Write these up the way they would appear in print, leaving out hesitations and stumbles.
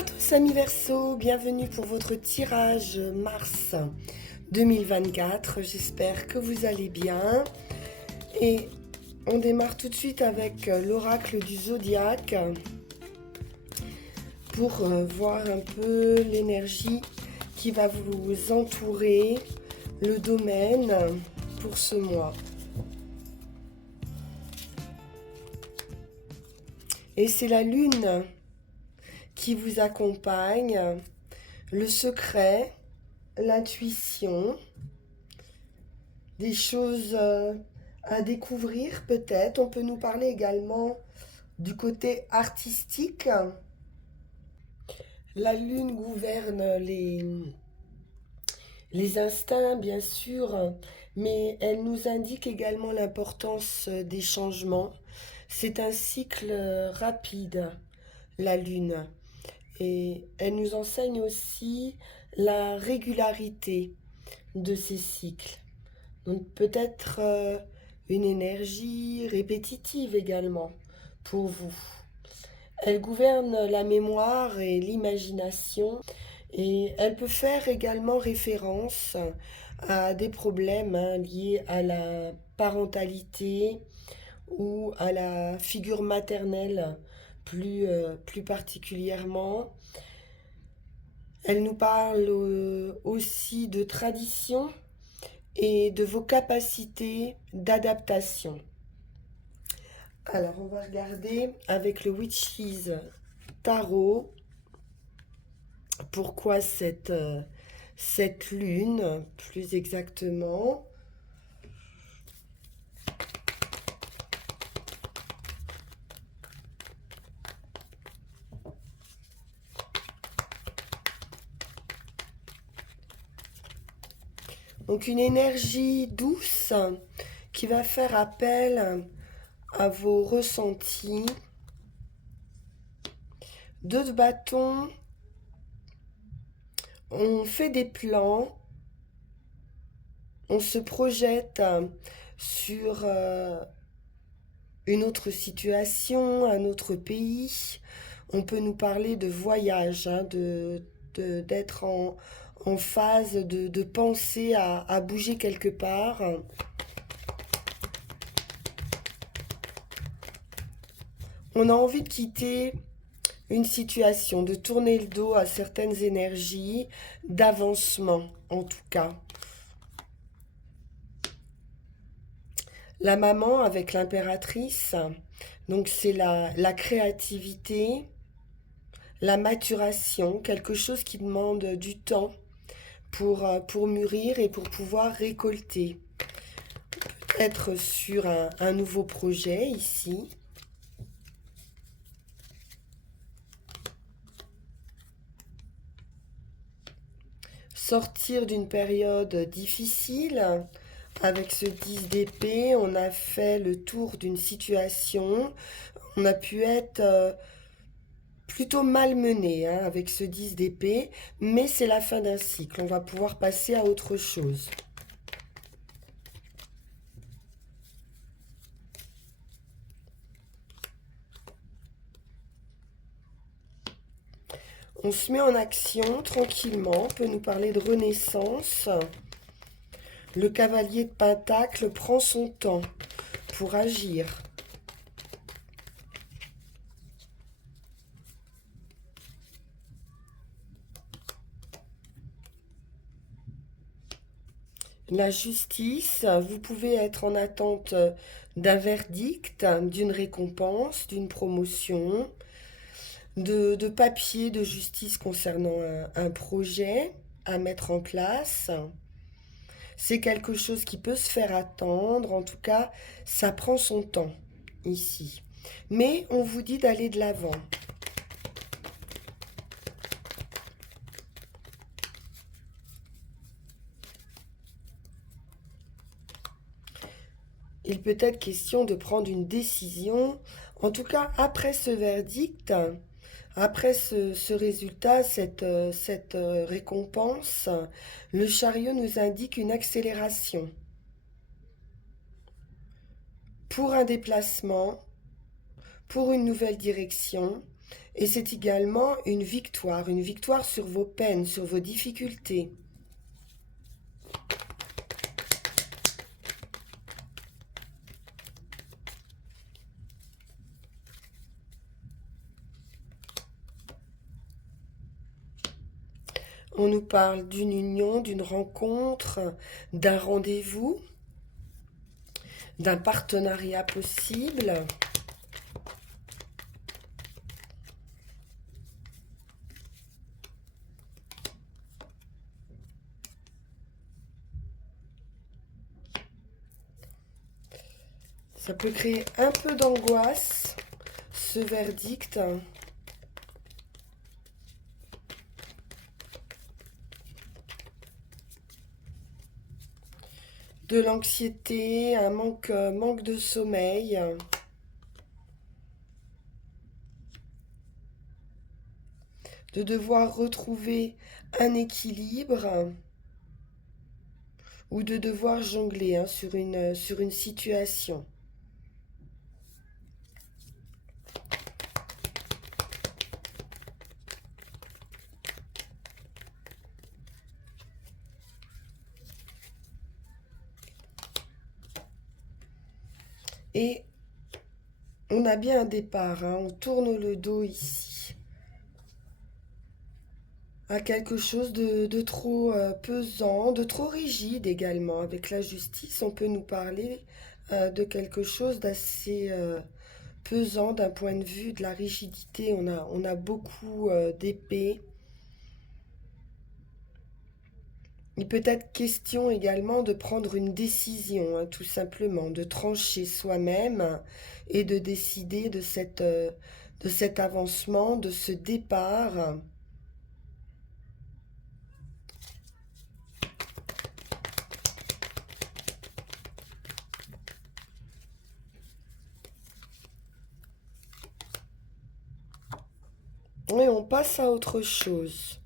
Bonjour à tous amis Verseau, bienvenue pour votre tirage mars 2024. J'espère que vous allez bien. Et on démarre tout de suite avec l'oracle du zodiaque pour voir un peu l'énergie qui va vous entourer, le domaine pour ce mois. Et c'est la lune qui vous accompagne, le secret, l'intuition, des choses à découvrir peut-être. On peut nous parler également du côté artistique. La lune gouverne les instincts, bien sûr, mais elle nous indique également l'importance des changements. C'est un cycle rapide, la lune. Et elle nous enseigne aussi la régularité de ces cycles. Donc peut-être une énergie répétitive également pour vous. Elle gouverne la mémoire et l'imagination et elle peut faire également référence à des problèmes liés à la parentalité ou à la figure maternelle plus particulièrement. Elle nous parle aussi de tradition et de vos capacités d'adaptation. Alors, on va regarder avec le Witches Tarot pourquoi cette lune, plus exactement. Donc, une énergie douce qui va faire appel à vos ressentis. Deux de bâton, on fait des plans, on se projette sur une autre situation, un autre pays. On peut nous parler de voyage, d'être en phase de penser à bouger quelque part. On a envie de quitter une situation, de tourner le dos à certaines énergies, d'avancement en tout cas. La maman avec l'impératrice, donc c'est la créativité, la maturation, quelque chose qui demande du temps pour mûrir et pour pouvoir récolter. Être sur un nouveau projet ici. Sortir d'une période difficile. Avec ce 10 d'épée, on a fait le tour d'une situation. On a pu être plutôt malmené avec ce 10 d'épée, mais c'est la fin d'un cycle. On va pouvoir passer à autre chose. On se met en action tranquillement. On peut nous parler de renaissance. Le cavalier de Pentacle prend son temps pour agir. La justice, vous pouvez être en attente d'un verdict, d'une récompense, d'une promotion, de papier de justice concernant un projet à mettre en place. C'est quelque chose qui peut se faire attendre, en tout cas, ça prend son temps ici. Mais on vous dit d'aller de l'avant. Il peut être question de prendre une décision, en tout cas après ce verdict, après ce résultat, cette récompense, le chariot nous indique une accélération pour un déplacement, pour une nouvelle direction. Et c'est également une victoire sur vos peines, sur vos difficultés. On nous parle d'une union, d'une rencontre, d'un rendez-vous, d'un partenariat possible. Ça peut créer un peu d'angoisse, ce verdict. De l'anxiété, un manque de sommeil. De devoir retrouver un équilibre ou de devoir jongler sur une situation. Et on a bien un départ, hein, on tourne le dos ici à quelque chose de trop pesant, de trop rigide également. Avec la justice, on peut nous parler de quelque chose d'assez pesant d'un point de vue de la rigidité. On a beaucoup d'épées. Il peut être question également de prendre une décision, hein, tout simplement, de trancher soi-même et de décider de cet avancement, de ce départ. Et on passe à autre chose.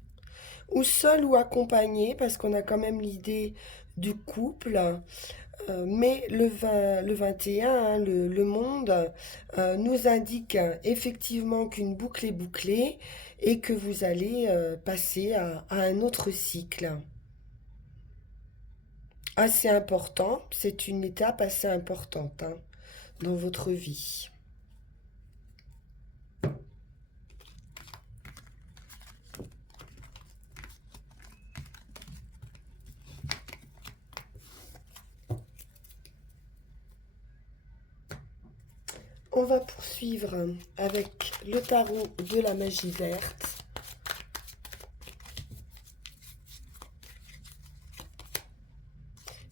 Ou seul ou accompagné, parce qu'on a quand même l'idée du couple. Mais le 21, hein, le monde, nous indique effectivement qu'une boucle est bouclée et que vous allez passer à un autre cycle. Assez important, c'est une étape assez importante, hein, dans votre vie. On va poursuivre avec le tarot de la magie verte.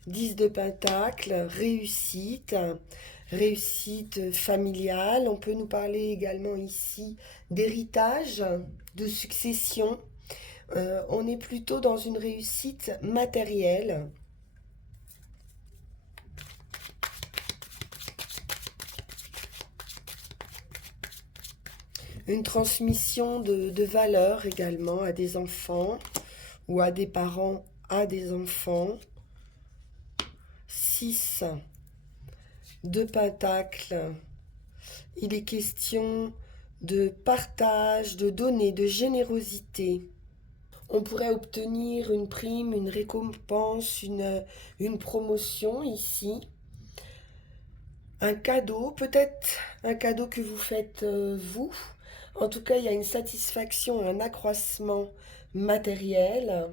10 de Pentacle, réussite, réussite familiale. On peut nous parler également ici d'héritage, de succession. On est plutôt dans une réussite matérielle. Une transmission de valeurs également à des enfants ou à des parents à des enfants. 6 de Pentacle. Il est question de partage, de donner, de générosité. On pourrait obtenir une prime, une récompense, une promotion ici. Un cadeau, peut-être un cadeau que vous faites vous. En tout cas, il y a une satisfaction, un accroissement matériel.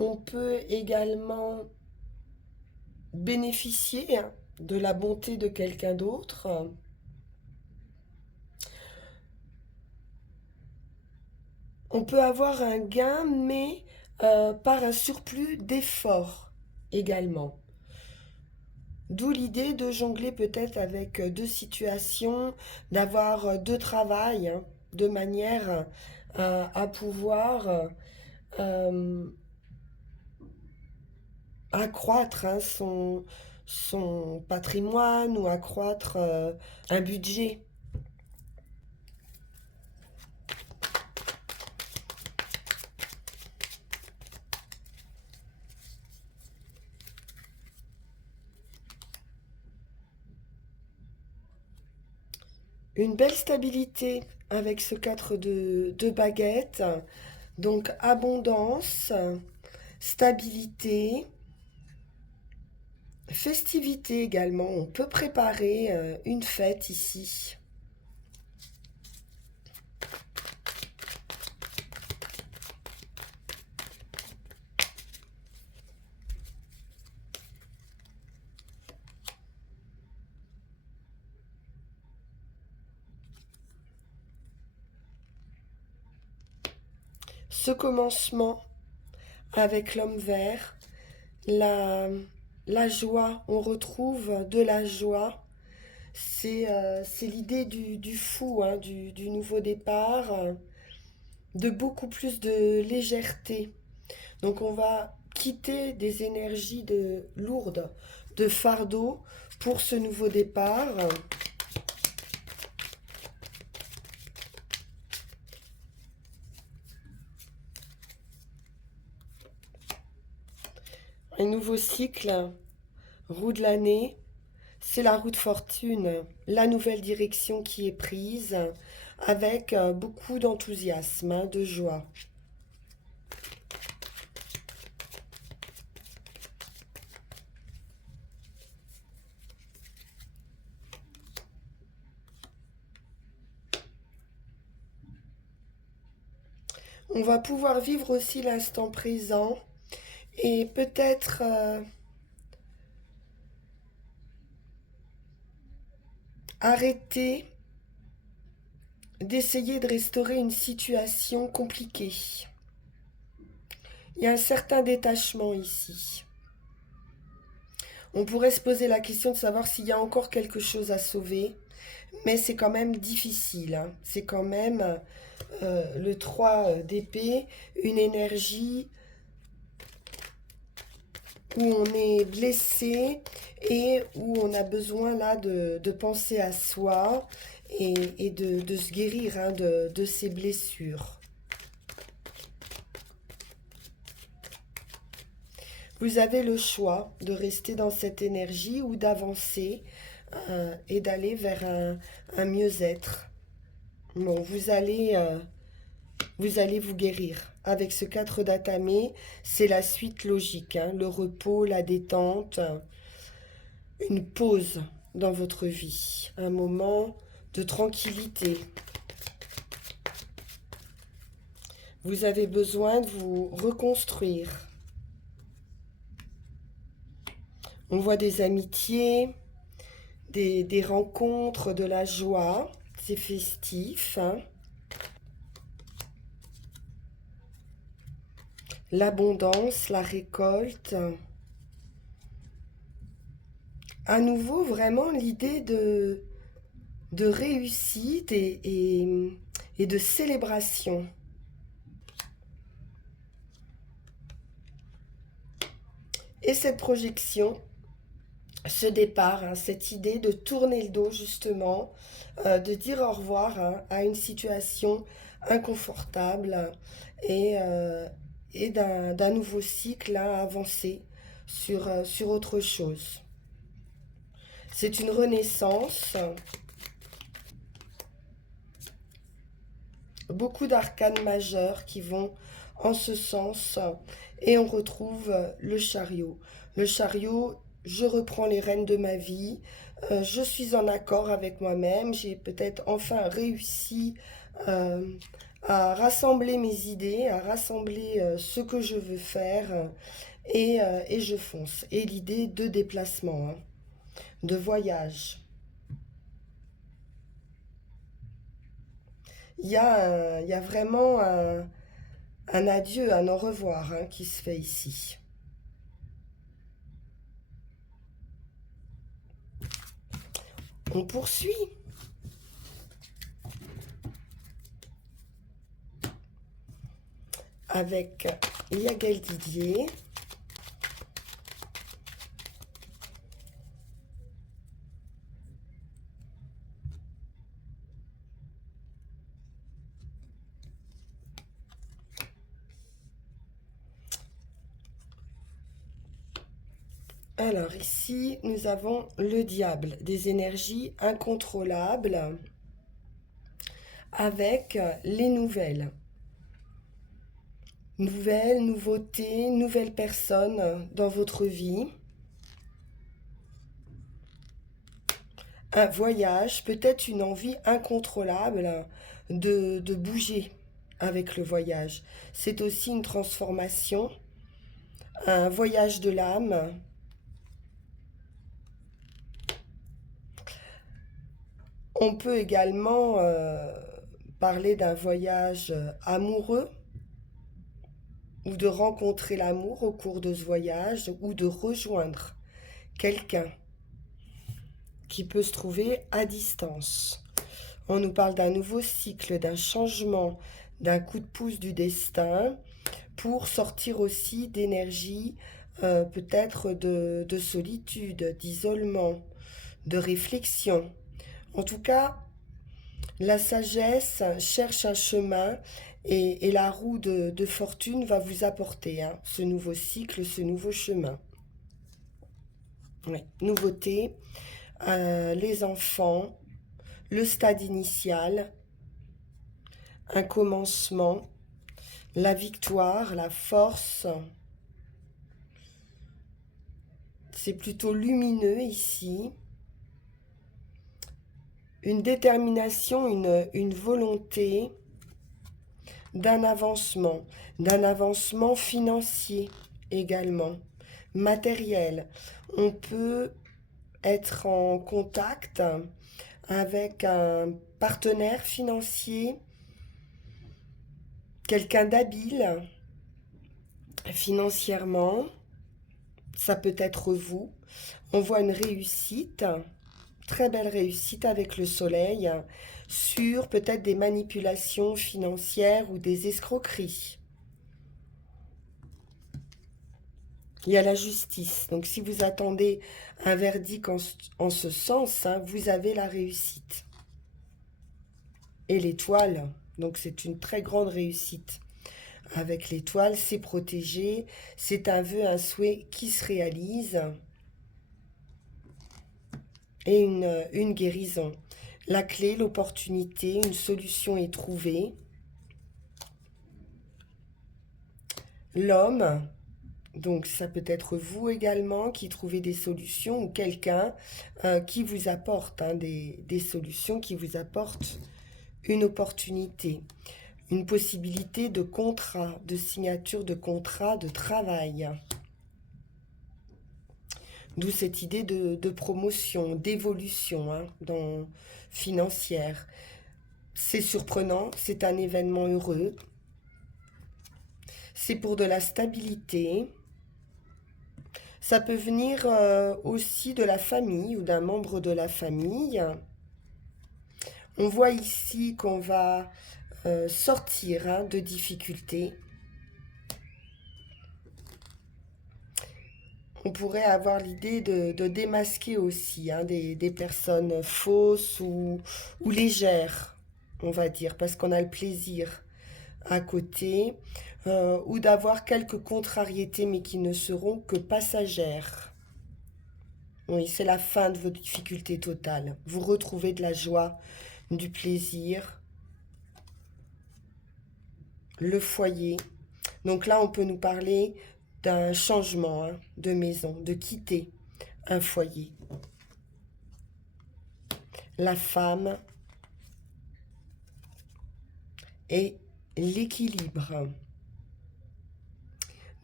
On peut également bénéficier, hein, de la bonté de quelqu'un d'autre. On peut avoir un gain, mais par un surplus d'effort également. D'où l'idée de jongler peut-être avec deux situations, d'avoir deux travails, hein, de manière à pouvoir euh, accroître, hein, son patrimoine ou accroître un budget. Une belle stabilité avec ce 4 de baguettes. Donc abondance, stabilité, festivité également. On peut préparer une fête ici. Ce commencement avec l'homme vert, la, la joie, on retrouve de la joie. C'est l'idée du fou, hein, du nouveau départ, de beaucoup plus de légèreté. Donc on va quitter des énergies lourdes, de fardeau pour ce nouveau départ. Un nouveau cycle, roue de l'année, c'est la roue de fortune, la nouvelle direction qui est prise avec beaucoup d'enthousiasme, hein, de joie. On va pouvoir vivre aussi l'instant présent et peut-être arrêter d'essayer de restaurer une situation compliquée. Il y a un certain détachement ici. On pourrait se poser la question de savoir s'il y a encore quelque chose à sauver, mais c'est quand même difficile, hein. C'est quand même le 3 d'épée, une énergie où on est blessé et où on a besoin là de penser à soi et de se guérir, hein, de ses blessures. Vous avez le choix de rester dans cette énergie ou d'avancer et d'aller vers un mieux-être. Bon, vous allez vous guérir. Avec ce 4 d'atamé, c'est la suite logique, hein, le repos, la détente, une pause dans votre vie, un moment de tranquillité. Vous avez besoin de vous reconstruire. On voit des amitiés, des rencontres, de la joie. C'est festif, hein. L'abondance, la récolte. À nouveau, vraiment l'idée de réussite et de célébration. Et cette projection, ce départ, hein, cette idée de tourner le dos justement, de dire au revoir, hein, à une situation inconfortable et, euh, et d'un nouveau cycle, hein, à avancer sur autre chose. C'est une renaissance, beaucoup d'arcanes majeures qui vont en ce sens et on retrouve le chariot. Le chariot, je reprends les rênes de ma vie, je suis en accord avec moi-même, j'ai peut-être enfin réussi euh, à rassembler mes idées, à rassembler ce que je veux faire et je fonce. Et l'idée de déplacement, hein, de voyage. Il y a vraiment un adieu, un au revoir, hein, qui se fait ici. On poursuit avec Yael Didier. Alors ici, nous avons le diable, des énergies incontrôlables. avec les nouvelles. Nouvelles, nouveautés, nouvelles personnes dans votre vie. Un voyage, peut-être une envie incontrôlable de bouger avec le voyage. C'est aussi une transformation, un voyage de l'âme. On peut également parler d'un voyage amoureux ou de rencontrer l'amour au cours de ce voyage ou de rejoindre quelqu'un qui peut se trouver à distance. On nous parle d'un nouveau cycle, d'un changement, d'un coup de pouce du destin pour sortir aussi d'énergie, peut-être de solitude, d'isolement, de réflexion. En tout cas, la sagesse cherche un chemin et la roue de fortune va vous apporter ce nouveau cycle, ce nouveau chemin. Oui. Nouveauté, les enfants, le stade initial, un commencement, la victoire, la force. C'est plutôt lumineux ici. Une détermination, une volonté d'un avancement financier également, matériel. On peut être en contact avec un partenaire financier, quelqu'un d'habile financièrement, ça peut être vous. On voit une réussite, très belle réussite avec le soleil, sur peut-être des manipulations financières ou des escroqueries. Il y a la justice. Donc si vous attendez un verdict en ce sens, vous avez la réussite. Et l'étoile, donc c'est une très grande réussite. Avec l'étoile, c'est protégé, c'est un vœu, un souhait qui se réalise. Et une guérison. La clé, l'opportunité, une solution est trouvée. L'homme, donc ça peut être vous également qui trouvez des solutions ou quelqu'un qui vous apporte des solutions, qui vous apporte une opportunité, une possibilité de contrat, de signature de contrat de travail. D'où cette idée de promotion, d'évolution financière. C'est surprenant, c'est un événement heureux. C'est pour de la stabilité. Ça peut venir aussi de la famille ou d'un membre de la famille. On voit ici qu'on va sortir de difficultés. On pourrait avoir l'idée de démasquer aussi des personnes fausses ou légères, on va dire, parce qu'on a le plaisir à côté, ou d'avoir quelques contrariétés, mais qui ne seront que passagères. Oui, c'est la fin de vos difficultés totales. Vous retrouvez de la joie, du plaisir, le foyer. Donc là, on peut nous parler d'un changement de maison, de quitter un foyer. La femme et l'équilibre.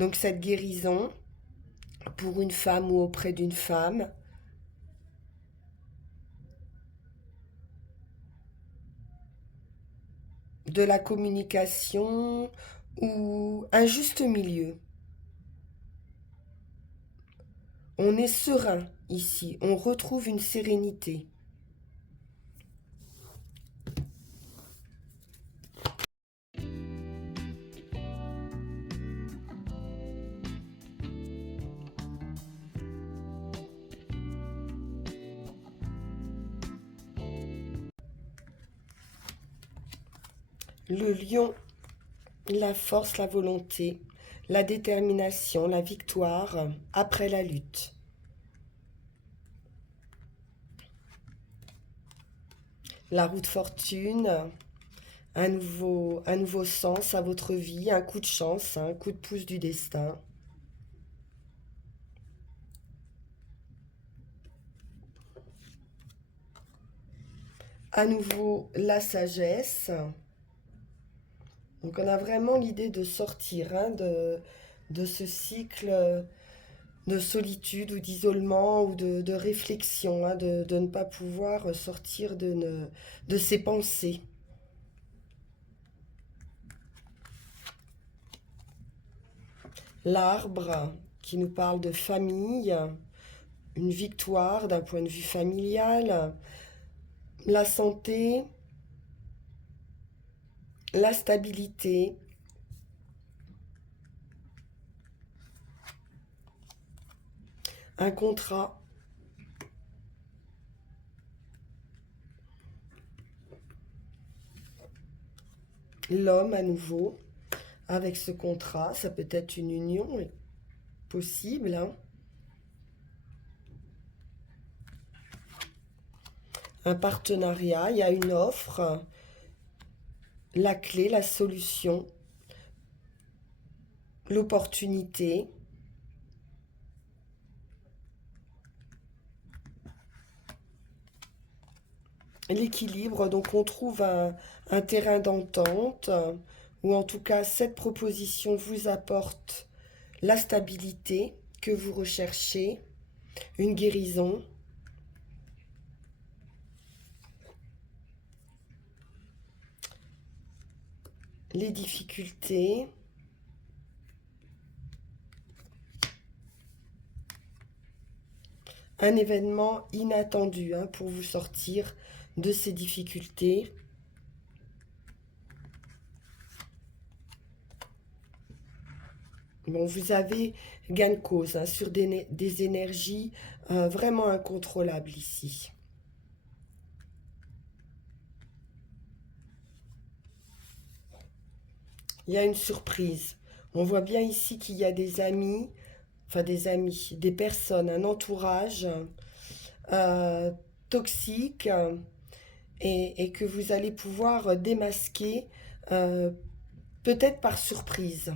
Donc cette guérison, pour une femme ou auprès d'une femme, de la communication ou un juste milieu. On est serein ici, on retrouve une sérénité. Le lion, la force, la volonté, la détermination, la victoire après la lutte. La roue de fortune, un nouveau sens à votre vie, un coup de chance, un coup de pouce du destin. À nouveau, la sagesse. Donc on a vraiment l'idée de sortir hein, de ce cycle de solitude ou d'isolement ou de réflexion, hein, de ne pas pouvoir sortir de ses pensées. L'arbre qui nous parle de famille, une victoire d'un point de vue familial, la santé, la stabilité, un contrat, l'homme à nouveau, avec ce contrat, ça peut être une union possible, hein. Un partenariat, il y a une offre, la clé, la solution, l'opportunité, l'équilibre. Donc on trouve un terrain d'entente, ou en tout cas cette proposition vous apporte la stabilité que vous recherchez, une guérison, les difficultés, un événement inattendu hein, pour vous sortir de ces difficultés. Bon, vous avez gain de cause hein, sur des énergies vraiment incontrôlables ici. Il y a une surprise. On voit bien ici qu'il y a des amis, enfin des amis, des personnes, un entourage euh, toxique et que vous allez pouvoir démasquer euh, peut-être par surprise,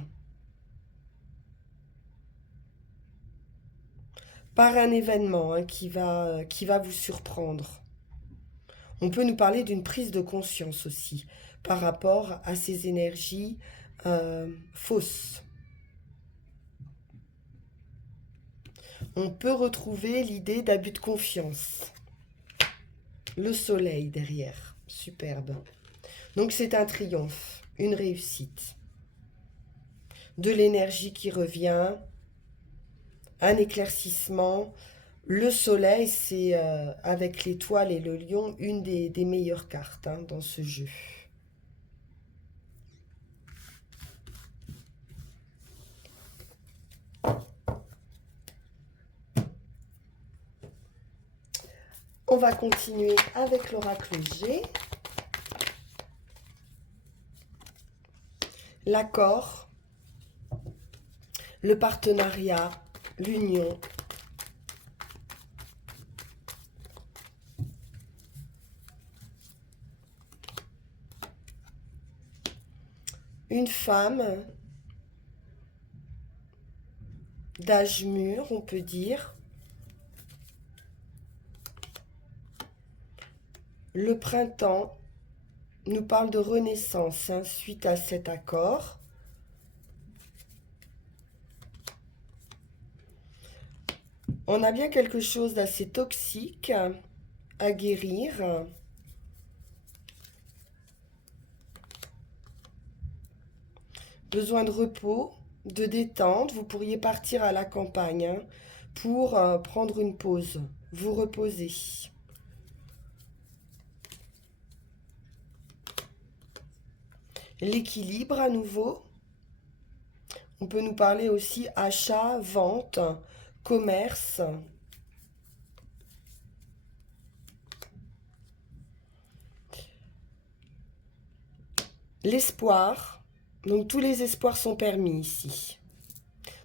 par un événement hein, qui va vous surprendre. On peut nous parler d'une prise de conscience aussi par rapport à ces énergies fausses. On peut retrouver l'idée d'abus de confiance. Le soleil derrière, superbe. Donc c'est un triomphe, une réussite. De l'énergie qui revient, un éclaircissement. Le soleil, c'est avec l'étoile et le lion, une des meilleures cartes hein, dans ce jeu. On va continuer avec l'oracle G. L'accord, le partenariat, l'union. Une femme d'âge mûr, on peut dire. Le printemps nous parle de renaissance hein, suite à cet accord. On a bien quelque chose d'assez toxique à guérir. Besoin de repos, de détente. Vous pourriez partir à la campagne hein, pour prendre une pause, vous reposer. L'équilibre à nouveau. On peut nous parler aussi achat, vente, commerce. L'espoir. Donc tous les espoirs sont permis ici.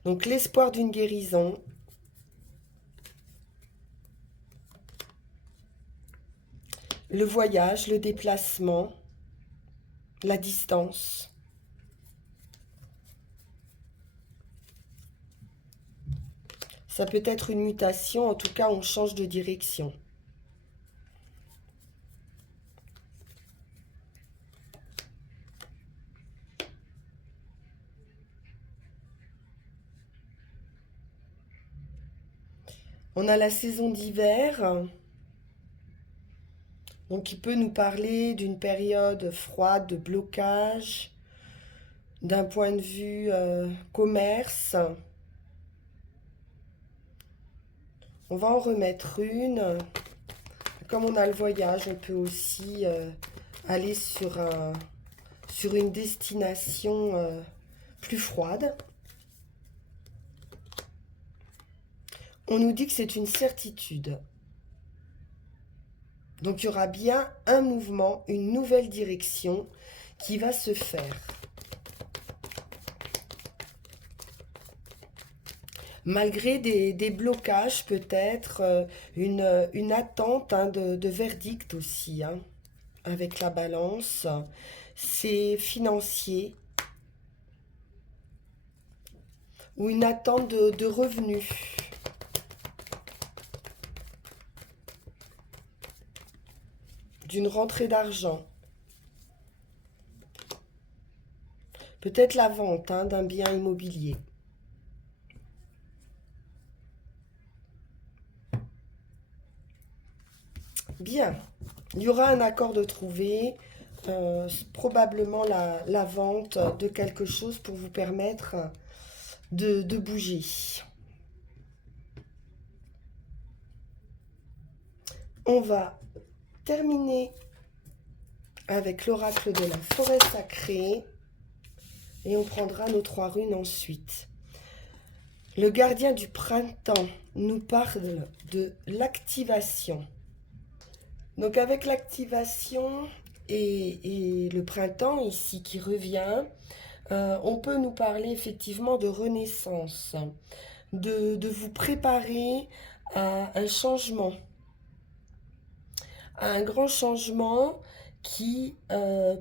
Donc l'espoir d'une guérison. Le voyage, le déplacement. la distance. Ça peut être une mutation, en tout cas on change de direction. On a la saison d'hiver, donc qui peut nous parler d'une période froide, de blocage, d'un point de vue commerce. On va en remettre une. Comme on a le voyage, on peut aussi aller sur une destination plus froide. On nous dit que c'est une certitude. Donc il y aura bien un mouvement, une nouvelle direction qui va se faire. Malgré des blocages peut-être, une attente hein, de verdict aussi, hein, avec la balance. C'est financier ou une attente de revenus. D'une rentrée d'argent. Peut-être la vente hein, d'un bien immobilier. Bien, il y aura un accord de trouver, probablement la vente de quelque chose pour vous permettre de bouger. On va terminer avec l'oracle de la forêt sacrée et on prendra nos 3 runes ensuite. Le gardien du printemps nous parle de l'activation. Donc avec l'activation et le printemps ici qui revient, on peut nous parler effectivement de renaissance, de vous préparer à un changement, à un grand changement qui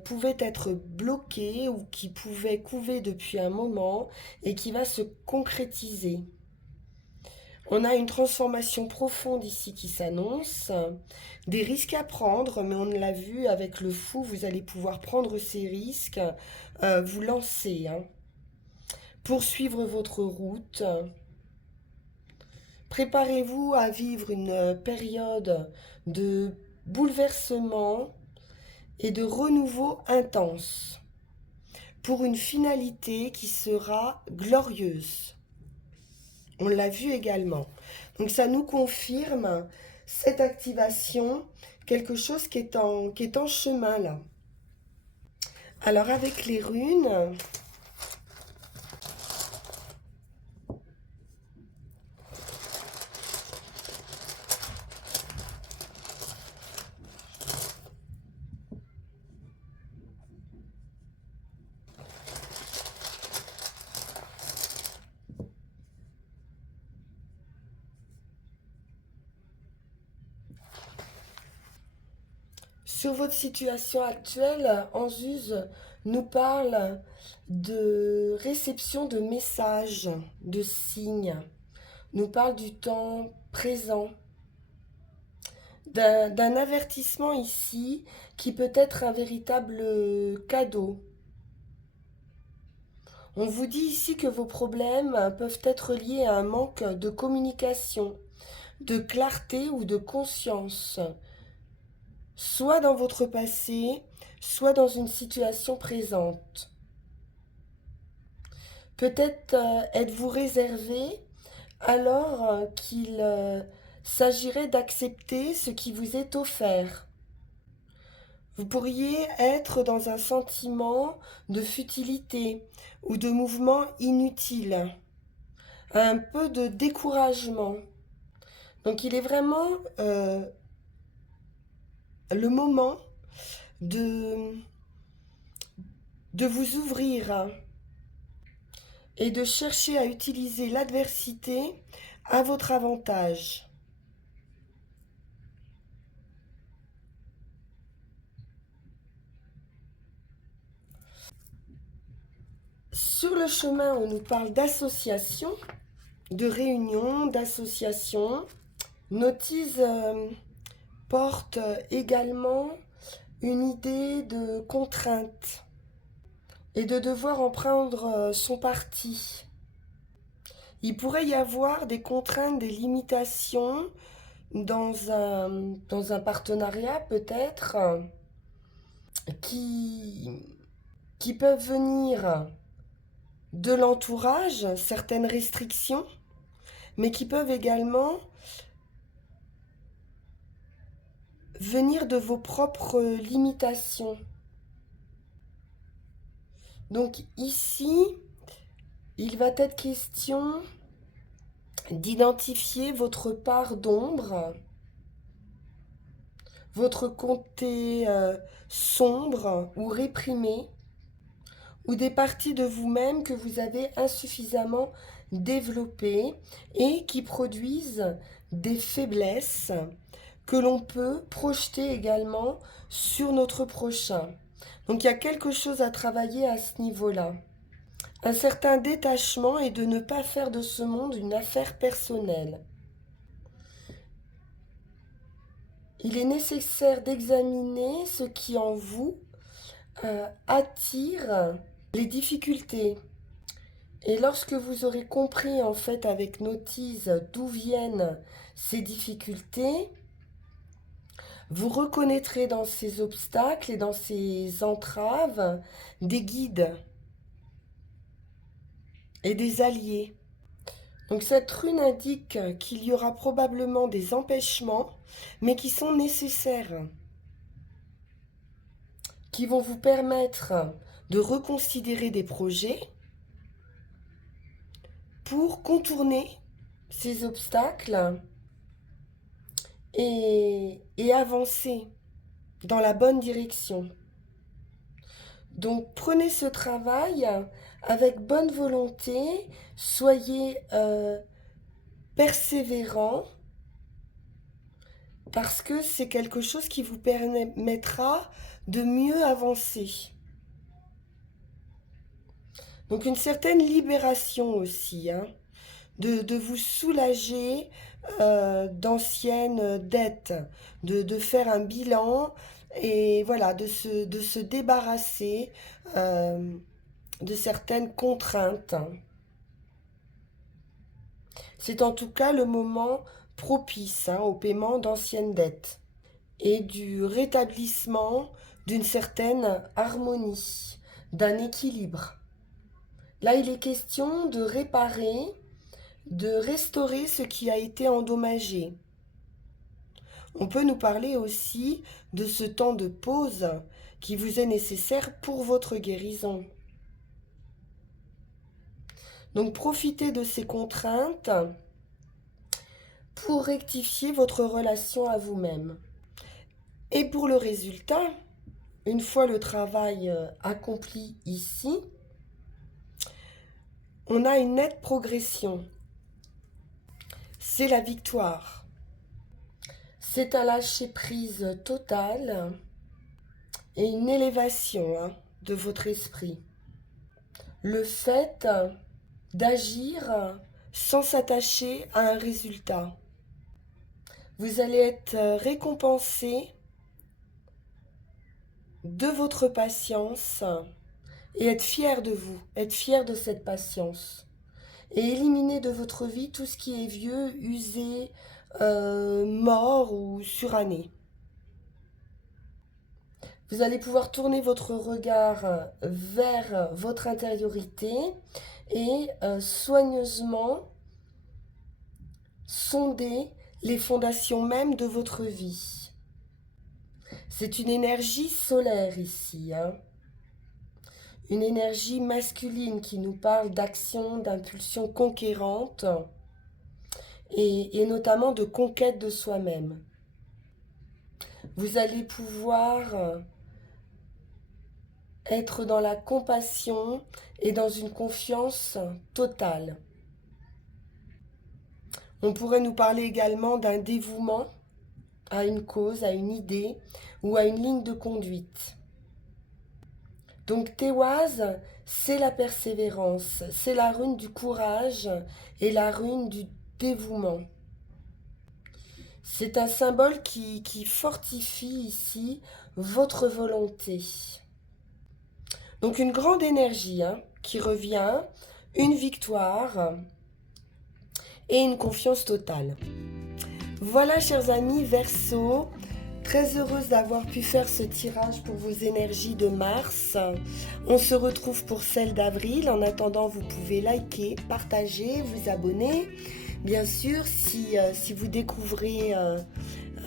pouvait être bloqué ou qui pouvait couver depuis un moment et qui va se concrétiser. On a une transformation profonde ici qui s'annonce, des risques à prendre, mais on l'a vu avec le fou, vous allez pouvoir prendre ces risques, vous lancer, hein, poursuivre votre route. Préparez-vous à vivre une période de bouleversement et de renouveau intense pour une finalité qui sera glorieuse. On l'a vu également. Donc ça nous confirme cette activation, quelque chose qui est en chemin là. Alors avec les runes, sur votre situation actuelle, Anzuse nous parle de réception de messages, de signes, nous parle du temps présent, d'un avertissement ici qui peut être un véritable cadeau. On vous dit ici que vos problèmes peuvent être liés à un manque de communication, de clarté ou de conscience, soit dans votre passé, soit dans une situation présente. Peut-être êtes-vous réservé alors qu'il s'agirait d'accepter ce qui vous est offert. Vous pourriez être dans un sentiment de futilité ou de mouvement inutile, un peu de découragement. Donc il est vraiment le moment de, de vous ouvrir hein, et de chercher à utiliser l'adversité à votre avantage. Sur le chemin, on nous parle d'association, de réunion, d'association. Notice porte également une idée de contrainte et de devoir en prendre son parti. Il pourrait y avoir des contraintes, des limitations dans un partenariat peut-être qui, qui peuvent venir de l'entourage, certaines restrictions, mais qui peuvent également venir de vos propres limitations. Donc ici, il va être question d'identifier votre part d'ombre, votre côté sombre ou réprimé, ou des parties de vous-même que vous avez insuffisamment développées et qui produisent des faiblesses que l'on peut projeter également sur notre prochain. Donc il y a quelque chose à travailler à ce niveau-là. Un certain détachement et de ne pas faire de ce monde une affaire personnelle. Il est nécessaire d'examiner ce qui en vous attire les difficultés. Et lorsque vous aurez compris en fait avec notice d'où viennent ces difficultés, vous reconnaîtrez dans ces obstacles et dans ces entraves des guides et des alliés. Donc cette rune indique qu'il y aura probablement des empêchements, mais qui sont nécessaires, qui vont vous permettre de reconsidérer des projets pour contourner ces obstacles et avancer dans la bonne direction. Donc prenez ce travail avec bonne volonté, soyez persévérant parce que c'est quelque chose qui vous permettra de mieux avancer. Donc une certaine libération aussi, hein, de vous soulager d'anciennes dettes, de faire un bilan et voilà, de se débarrasser de certaines contraintes. C'est en tout cas le moment propice au paiement d'anciennes dettes et du rétablissement d'une certaine harmonie, d'un équilibre. Là, il est question de réparer, de restaurer ce qui a été endommagé. On peut nous parler aussi de ce temps de pause qui vous est nécessaire pour votre guérison. Donc profitez de ces contraintes pour rectifier votre relation à vous-même. Et pour le résultat, une fois le travail accompli ici, on a une nette progression. C'est la victoire. C'est un lâcher-prise total et une élévation de votre esprit. Le fait d'agir sans s'attacher à un résultat. Vous allez être récompensé de votre patience et être fier de vous, être fier de cette patience. Et éliminer de votre vie tout ce qui est vieux, usé, mort ou suranné. Vous allez pouvoir tourner votre regard vers votre intériorité et soigneusement sonder les fondations mêmes de votre vie. C'est une énergie solaire ici, hein. Une énergie masculine qui nous parle d'action, d'impulsion conquérante et notamment de conquête de soi-même. Vous allez pouvoir être dans la compassion et dans une confiance totale. On pourrait nous parler également d'un dévouement à une cause, à une idée ou à une ligne de conduite. Donc Téoise, c'est la persévérance, c'est la rune du courage et la rune du dévouement. C'est un symbole qui fortifie ici votre volonté. Donc une grande énergie qui revient, une victoire et une confiance totale. Voilà, chers amis Verseau, très heureuse d'avoir pu faire ce tirage pour vos énergies de mars. On se retrouve pour celle d'avril. En attendant, vous pouvez liker, partager, vous abonner. Bien sûr, si vous découvrez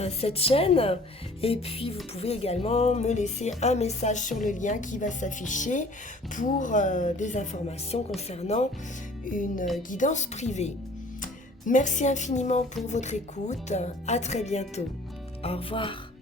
cette chaîne. Et puis, vous pouvez également me laisser un message sur le lien qui va s'afficher pour des informations concernant une guidance privée. Merci infiniment pour votre écoute. À très bientôt. Au revoir.